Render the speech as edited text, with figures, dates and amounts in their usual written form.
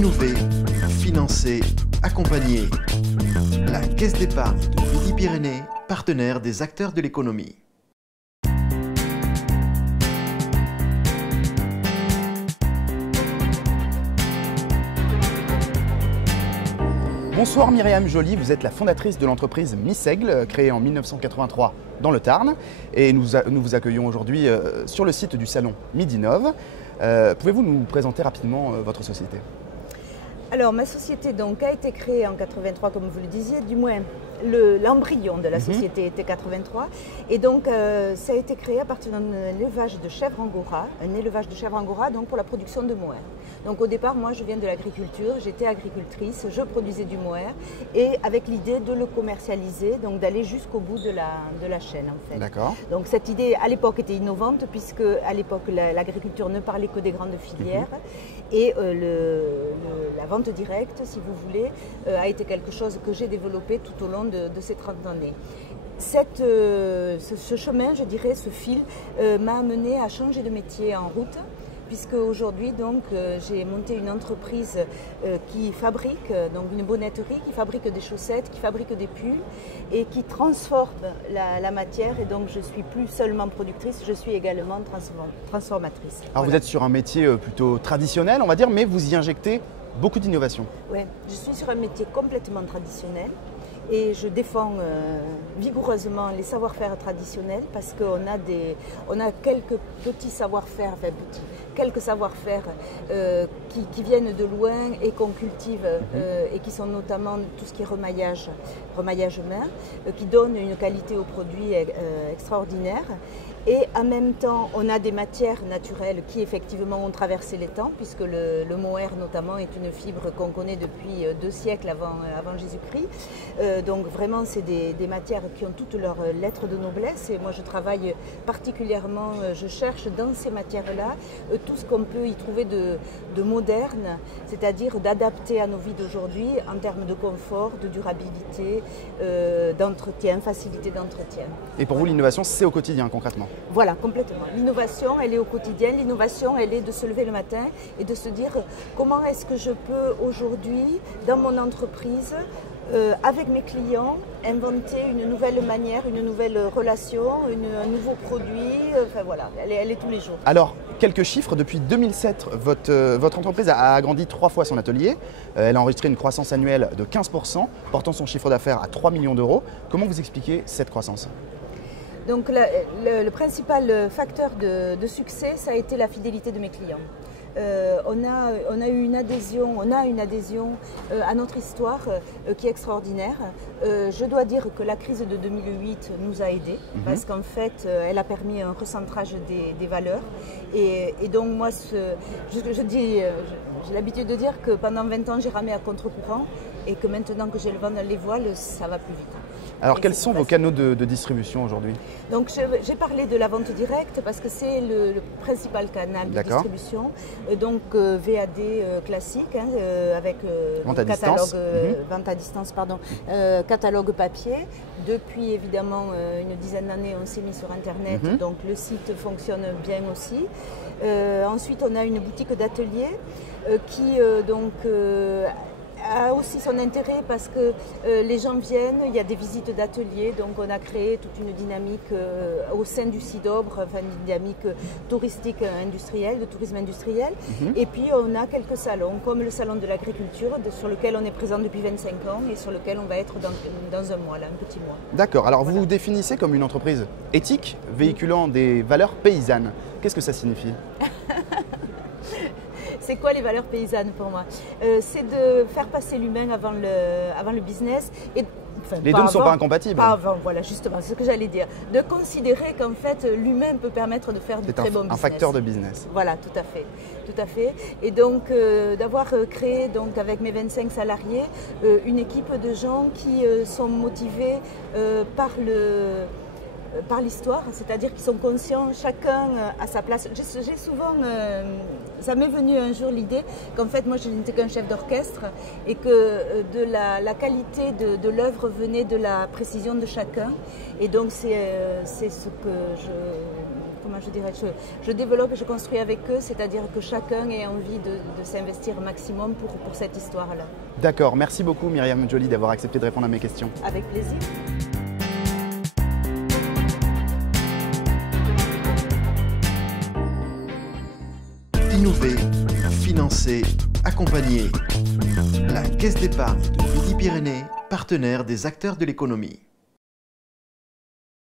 Innover, financer, accompagner. La Caisse d'épargne de Midi-Pyrénées, partenaire des acteurs de l'économie. Bonsoir Myriam Joly, vous êtes la fondatrice de l'entreprise Miss Aigle, créée en 1983 dans le Tarn. Et nous vous accueillons aujourd'hui sur le site du salon Midinov. Pouvez-vous nous présenter rapidement votre société ? Alors ma société donc, a été créée en 83 comme vous le disiez, du moins l'embryon de la société était 83 et donc ça a été créé à partir d'un élevage de chèvres angora, donc pour la production de mohair. Donc au départ moi je viens de l'agriculture, j'étais agricultrice, je produisais du mohair et avec l'idée de le commercialiser, donc d'aller jusqu'au bout de la chaîne en fait. D'accord. Donc cette idée à l'époque était innovante puisque à l'époque l'agriculture ne parlait que des grandes filières et la vente directe si vous voulez a été quelque chose que j'ai développé tout au long de ces 30 années. Ce chemin, je dirais, ce fil m'a amené à changer de métier en route puisque aujourd'hui donc j'ai monté une entreprise qui fabrique donc une bonnetterie, qui fabrique des chaussettes, qui fabrique des pulls et qui transforme la matière et donc je suis plus seulement productrice, je suis également transformatrice. Alors vous êtes sur un métier plutôt traditionnel on va dire, mais vous y injectez beaucoup d'innovation. Oui, je suis sur un métier complètement traditionnel et je défends vigoureusement les savoir-faire traditionnels parce qu'on a quelques petits savoir-faire, quelques savoir-faire qui viennent de loin et qu'on cultive et qui sont notamment tout ce qui est remaillage main, qui donne une qualité au produit extraordinaire. Et en même temps, on a des matières naturelles qui effectivement ont traversé les temps, puisque le mohair notamment est une fibre qu'on connaît depuis 2 siècles avant Jésus-Christ. Donc vraiment, c'est des matières qui ont toutes leurs lettres de noblesse. Et moi, je travaille particulièrement, je cherche dans ces matières-là tout ce qu'on peut y trouver de moderne, c'est-à-dire d'adapter à nos vies d'aujourd'hui en termes de confort, de durabilité, d'entretien, facilité d'entretien. Et pour vous, l'innovation, c'est au quotidien concrètement ? Voilà, complètement. L'innovation, elle est au quotidien. L'innovation, elle est de se lever le matin et de se dire comment est-ce que je peux aujourd'hui, dans mon entreprise, avec mes clients, inventer une nouvelle manière, une nouvelle relation, un nouveau produit. Enfin voilà, elle est tous les jours. Alors, quelques chiffres. Depuis 2007, votre entreprise a agrandi 3 fois son atelier. Elle a enregistré une croissance annuelle de 15%, portant son chiffre d'affaires à 3 millions d'euros. Comment vous expliquez cette croissance ? Donc le principal facteur de succès, ça a été la fidélité de mes clients. On a une adhésion à notre histoire qui est extraordinaire. Je dois dire que la crise de 2008 nous a aidés parce qu'en fait, elle a permis un recentrage des valeurs. Et donc moi, j'ai l'habitude de dire que pendant 20 ans, j'ai ramé à contre-courant et que maintenant que j'ai le vent dans les voiles, ça va plus vite. Alors quels sont vos canaux de distribution aujourd'hui ? Donc j'ai parlé de la vente directe parce que c'est le principal canal de distribution. Donc VAD classique avec vente à distance, catalogue papier. Depuis évidemment une dizaine d'années on s'est mis sur internet, donc le site fonctionne bien aussi. Ensuite on a une boutique d'atelier qui a aussi son intérêt parce que les gens viennent, il y a des visites d'ateliers, donc on a créé toute une dynamique au sein du CIDOBRE, enfin une dynamique touristique industrielle, de tourisme industriel. Et puis on a quelques salons, comme le salon de l'agriculture, sur lequel on est présent depuis 25 ans et sur lequel on va être dans un mois, là, un petit mois. D'accord, alors vous vous définissez comme une entreprise éthique, véhiculant des valeurs paysannes. Qu'est-ce que ça signifie ? C'est quoi les valeurs paysannes pour moi ? C'est de faire passer l'humain avant le business. Et, les deux ne sont pas incompatibles. Pas avant, voilà, justement, c'est ce que j'allais dire. De considérer qu'en fait, l'humain peut permettre de faire du très bon business. C'est un facteur de business. Voilà, tout à fait. Et donc, d'avoir créé, donc, avec mes 25 salariés, une équipe de gens qui sont motivés par l'histoire, c'est-à-dire qu'ils sont conscients, chacun à sa place. J'ai souvent, ça m'est venu un jour l'idée qu'en fait moi je n'étais qu'un chef d'orchestre et que de la qualité de l'œuvre venait de la précision de chacun. Et donc c'est ce que comment je dirais, je développe et je construis avec eux, c'est-à-dire que chacun ait envie de s'investir au maximum pour cette histoire-là. D'accord, merci beaucoup Myriam Joly d'avoir accepté de répondre à mes questions. Avec plaisir. Innover, financer, accompagner. La Caisse d'épargne de Midi-Pyrénées, partenaire des acteurs de l'économie.